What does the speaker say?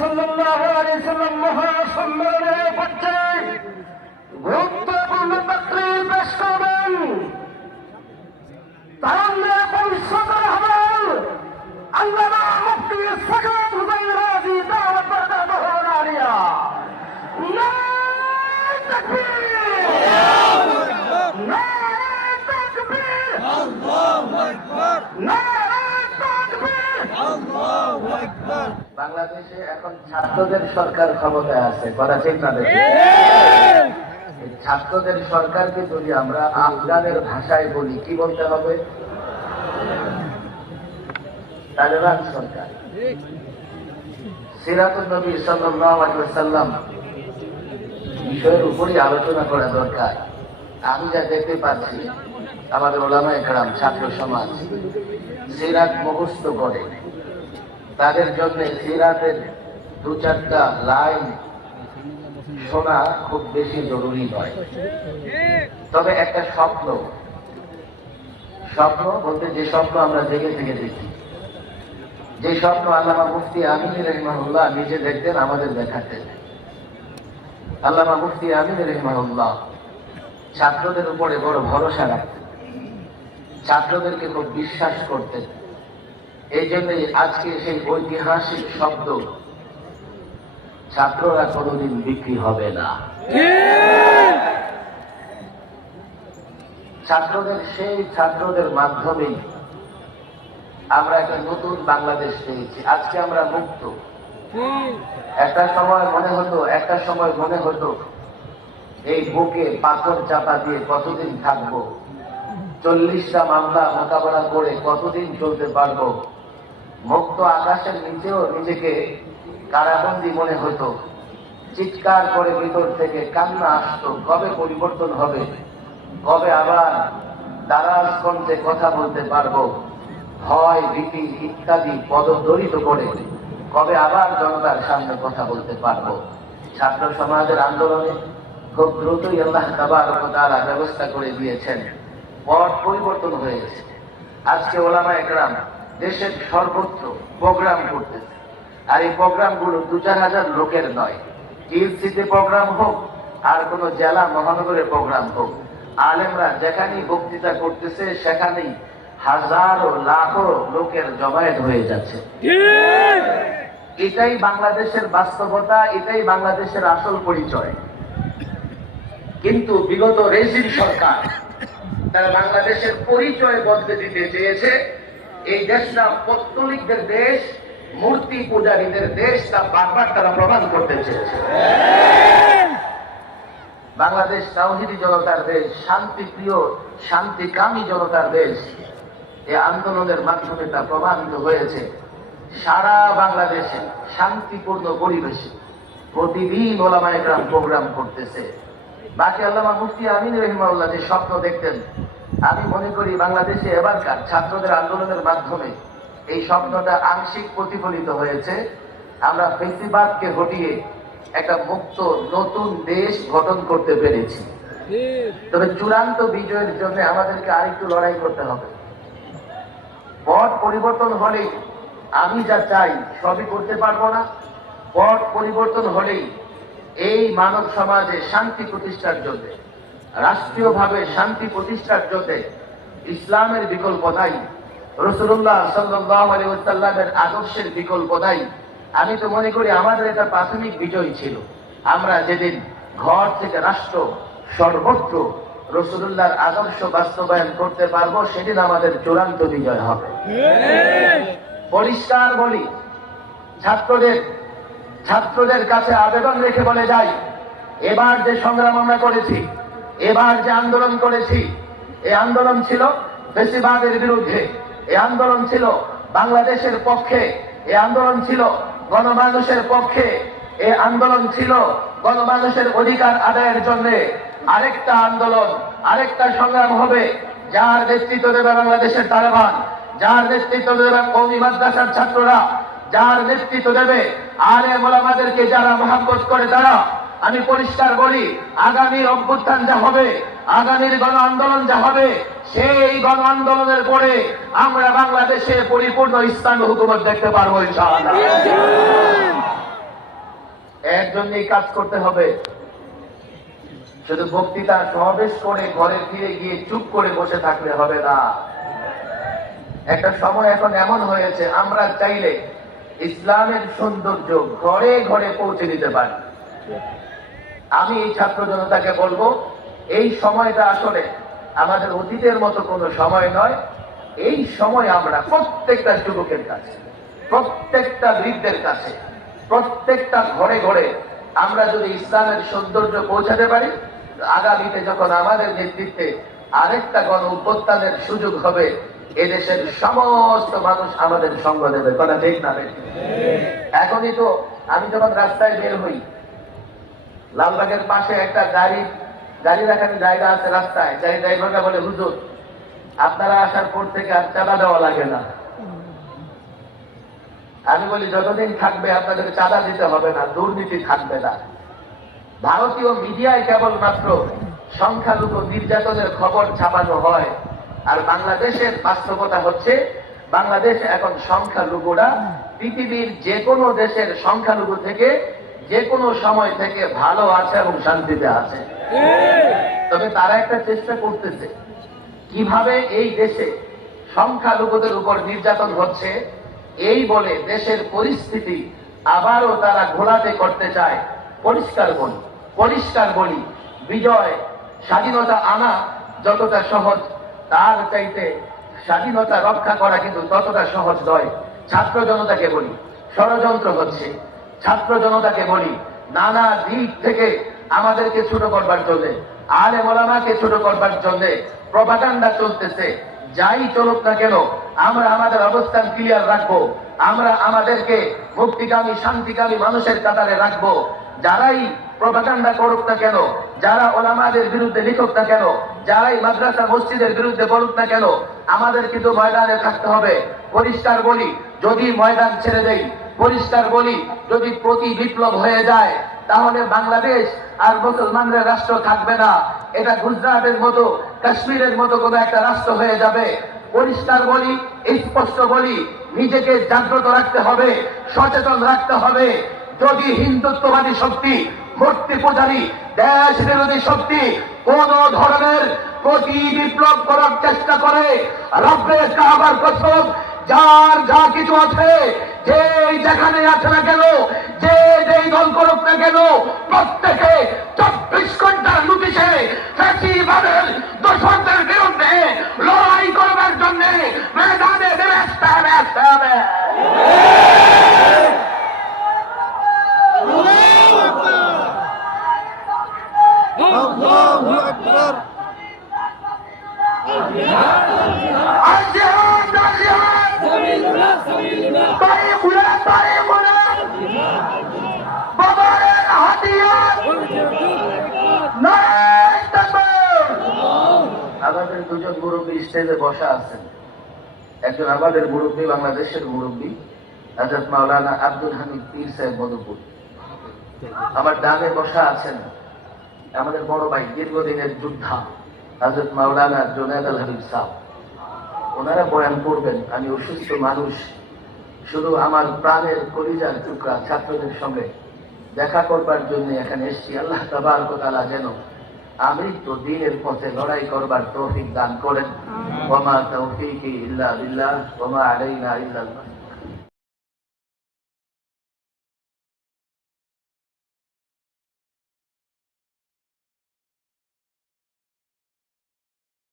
সাল্লাল্লাহু আলাইহি সাল্লাম মহাসম্মেলনের বাংলাদেশে এখন ছাত্রদের সরকার ক্ষমতায় আছে ঠিক না ছাত্রদের সরকারকে যদি আমরা আফগানের ভাষায় বলি, কি বলতে হবে? তালেবান সরকার। নবী ওয়াসাল্লাম বিষয়ের উপরই আলোচনা করা দরকার। আমি যা দেখতে পাচ্ছি, আমাদের ওলামা একরাম ছাত্র সমাজ, সিরাত মুখস্থ করে। তাদের জন্য সিরাতের দু চারটা লাইন শোনা খুব বেশি জরুরি নয়। তবে একটা স্বপ্ন স্বপ্ন বলতে যে স্বপ্ন আমরা জেগে থেকে দেখি, যে স্বপ্ন আল্লামা মুফতি আমিন রহমানুল্লাহ নিজে দেখতেন, আমাদের দেখাতেন আল্লামা মুফতি আমিন রহমানুল্লাহ ছাত্রদের উপরে বড় ভরসা রাখতেন, ছাত্রদেরকে খুব বিশ্বাস করতেন। এই জন্যই আজকে সেই ঐতিহাসিক শব্দ ছাত্ররা কোনোদিন বিক্রি হবে না। ছাত্রদের সেই ছাত্রদের মাধ্যমেই আমরা একটা নতুন বাংলাদেশ পেয়েছি। আজকে আমরা মুক্ত। একটা সময় মনে হতো, একটা সময় মনে হতো, এই বুকে পাথর চাপা দিয়ে কতদিন থাকব? চল্লিশটা মামলা মোকাবেলা করে কতদিন চলতে পারব? মুক্ত আকাশের নিচেও নিজেকে কারাবন্দি মনে হতো। চিৎকার করে ভিতর থেকে কান্না আসতো, কবে পরিবর্তন হবে? কবে আবার দারাজ কণ্ঠে কথা বলতে পারব? ভয়, ভীতি ইত্যাদি পদদরিত করে কবে আবার জনতার সামনে কথা বলতে পারব? ছাত্র সমাজের আন্দোলনে খুব দ্রুতই আল্লাহ তারা ব্যবস্থা করে দিয়েছেন। পট পরিবর্তন হয়েছে আজকে ওলামা একরাম দেশের সর্বত্র প্রোগ্রাম করতেছে। আর এই প্রোগ্রামগুলো দু চার হাজার লোকের নয়। টিএসসিতে প্রোগ্রাম হোক, আর কোন জেলা মহানগরে প্রোগ্রাম হোক। আলেমরা যেখানেই বক্তৃতা করতেছে, সেখানেই হাজারো, লাখো লোকের জমায়েত হয়ে যাচ্ছে। এটাই বাংলাদেশের বাস্তবতা, এটাই বাংলাদেশের আসল পরিচয়। কিন্তু বিগত রেজিম সরকার তারা বাংলাদেশের পরিচয় বদলে দিতে চেয়েছে। এই দেশটা পত্তলিকদের দেশ, মূর্তি পূজারীদের দেশ, তা বারবার তারা প্রমাণ করতে চেয়েছে। বাংলাদেশ তাওহিদি জনতার দেশ শান্তি শান্তিপ্রিয়, শান্তিকামী জনতার দেশ, এ আন্দোলনের মাধ্যমে তা প্রমাণিত হয়েছে। সারা বাংলাদেশে শান্তিপূর্ণ পরিবেশে প্রতিদিন ওলামা একরাম প্রোগ্রাম করতেছে। বাকি আল্লামা মুফতি আমিন রহিমাউল্লাহ যে স্বপ্ন দেখতেন আমি মনে করি বাংলাদেশে এবারকার ছাত্রদের আন্দোলনের মাধ্যমে এই স্বপ্নটা আংশিক প্রতিফলিত হয়েছে। আমরা ফেসিবাদকে ঘটিয়ে একটা মুক্ত, নতুন দেশ গঠন করতে পেরেছি। তবে চূড়ান্ত বিজয়ের জন্য আমাদেরকে আরেকটু লড়াই করতে হবে। পথ পরিবর্তন হলেই আমি যা চাই সবই করতে পারব না। পথ পরিবর্তন হলেই এই মানব সমাজে শান্তি প্রতিষ্ঠার জন্য রাষ্ট্রীয়ভাবে শান্তি প্রতিষ্ঠার জন্য ইসলামের বিকল্প নাই। রসুল্লাহ সাল্লামের আদর্শের বিকল্প নাই। আমি তো মনে করি আমাদের এটা প্রাথমিক বিজয় ছিল। আমরা যেদিন ঘর থেকে রাষ্ট্র সর্বত্র রসুল্লাহর আদর্শ বাস্তবায়ন করতে পারব, সেদিন আমাদের চূড়ান্ত বিজয় হবে। পরিষ্কার বলি, ছাত্রদের ছাত্রদের কাছে আবেদন রেখে বলে যাই, এবার যে সংগ্রাম আমরা করেছি এবার যে আন্দোলন করেছি, এই আন্দোলন ছিল বেশিরভাগের বিরুদ্ধে। এই আন্দোলন ছিল বাংলাদেশের পক্ষে। এই আন্দোলন ছিল গণমানুষের পক্ষে। এই আন্দোলন ছিল গণমানুষের অধিকার আদায়ের জন্য। আরেকটা আন্দোলন, আরেকটা সংগ্রাম হবে যার নেতৃত্ব দেবে বাংলাদেশের তালেবান, যার নেতৃত্ব দেবে কৌমি মাদ্রাসার ছাত্ররা, যার নেতৃত্ব দেবে আর এ মোলামাদেরকে যারা মহাব্বত করে তারা। আমি পরিষ্কার বলি, আগামীর অভ্যুত্থান যা হবে, আগামীর গণ আন্দোলন যা হবে, সেই গণ আন্দোলনের পরে আমরা বাংলাদেশে পরিপূর্ণ ইসলাম হুকুমত দেখতে পারব ইনশাআল্লাহ। কাজ করতে হবে। শুধু বক্তৃতা সমাবেশ করে ঘরে ফিরে গিয়ে চুপ করে বসে থাকলে হবে না। একটা সময় এখন এমন হয়েছে, আমরা চাইলে ইসলামের সৌন্দর্য ঘরে ঘরে পৌঁছে দিতে পারি। আমি এই ছাত্র জনতাকে বলব এই সময়টা আসলে আমাদের অতীতের মতো কোনো সময় নয়। এই সময় আমরা প্রত্যেকটা যুবকের কাছে প্রত্যেকটা বৃদ্ধের কাছে প্রত্যেকটা ঘরে ঘরে আমরা যদি ইসলামের সৌন্দর্য পৌঁছাতে পারি আগামীতে যখন আমাদের নেতৃত্বে আরেকটা গণ উত্থানের সুযোগ হবে এদেশের সমস্ত মানুষ আমাদের সঙ্গ দেবে। কথা ঠিক না? এখনই তো আমি যখন রাস্তায় বের হই লালবাগের পাশে একটা গাড়ি গাড়ি রাখার জায়গা আছে রাস্তায়। গাড়ি ড্রাইভাররা বলে, হুজুর, আপনারা আসার পর থেকে আর চাঁদা দেওয়া লাগে না। আমি বলি, যতদিন থাকবে আপনাদের চাঁদা দিতে হবে না, দুর্নীতি থাকবে না। ভারতীয় মিডিয়ায় কেবলমাত্র সংখ্যালঘু নির্যাতনের খবর ছাপানো হয়, আর বাংলাদেশের বাস্তবতা হচ্ছে, বাংলাদেশ এখন সংখ্যালঘুরা, পৃথিবীর যে কোনো দেশের সংখ্যালঘু থেকে যে কোনো সময় থেকে ভালো আছে এবং শান্তিতে আছে। তবে তারা একটা চেষ্টা করতেছে। কীভাবে এই দেশে সংখ্যালঘুদের উপর নির্যাতন হচ্ছে এই বলে দেশের পরিস্থিতি আবারও তারা ঘোলাতে করতে চায়। পরিষ্কার বলি পরিষ্কার বলি বিজয় স্বাধীনতা আনা যতটা সহজ তার চাইতে স্বাধীনতা রক্ষা করা কিন্তু ততটা সহজ নয়। ছাত্র জনতাকে বলি ষড়যন্ত্র হচ্ছে। ছাত্র জনতাকে বলি, নানা দিক থেকে আমাদেরকে ছোট করবার জন্য আলে মোলামাকে ছোট করবার জন্য প্রপাগান্ডা চলতেছে। যাই চলুক না কেন, আমরা আমাদের অবস্থান ক্লিয়ার রাখব। আমরা আমাদেরকে মুক্তিকামী, শান্তিকামী মানুষের কাতারে রাখব। যারাই প্রপাগান্ডা করুক না কেন, যারা ওলামাদের বিরুদ্ধে লিখুক না কেন, যারাই মাদ্রাসা, মসজিদের বিরুদ্ধে বলুক না কেন, আমাদের কিন্তু ময়দানে থাকতে হবে। পরিষ্কার বলি, যদি ময়দান ছেড়ে দেই পরিষ্কার বলি, যদি প্রতি বিপ্লব হয়ে যায়, তাহলে বাংলাদেশ আর মুসলমানদের রাষ্ট্র থাকবে না। এটা গুজরাটের মতো, কাশ্মীরের মতো কোনো একটা রাষ্ট্র হয়ে যাবে। পরিষ্কার বলি, স্পষ্ট বলি, নিজেকে জাগ্রত রাখতে হবে, সচেতন রাখতে হবে। যদি হিন্দুত্ববাদী শক্তি, মূর্তি পূজারী, দেশ বিরোধী শক্তি কোন ধরনের প্রতি বিপ্লব করার চেষ্টা করে, রব্বে কাবার কসম, যার যা কিছু আছে, যে যেখানে আছে না কেন, যে যেই দল করুক না কেন, প্রত্যেকে চব্বিশ ঘণ্টার নোটিশে ফ্যাসিবাদের দোষরদের বিরুদ্ধে লড়াই করবার জন্য ময়দানে বেড়ে আসতে হবে আসতে হবে। আমাদের দুজন মুরব্বী স্টেজে বসা আছেন। একজন আমাদের মুরব্বী, বাংলাদেশের মুরব্বী হাজরত মাওলানা আব্দুল হামিদ পীর সাহেব মধুপুর। আমার ডানে বসা আছেন আমাদের বড় ভাই, দীর্ঘদিনের যোদ্ধা হাজরত মাওলানা জোনায়দ আল হাবিব সাহ ওনারা বয়ান করবেন, আমি অসুস্থ মানুষ, শুধু আমার প্রাণের কলিজার টুকরা ছাত্রদের সঙ্গে দেখা করবার জন্য এখানে এসছি। আল্লাহ তাবার তালা যেন আমি তো দিনের পথে লড়াই করবার তৌফিক দান করেন। ওমা তৌফিক ইল্লা বিল্লাহ ওমা আলাইনা ইল্লাল্লাহ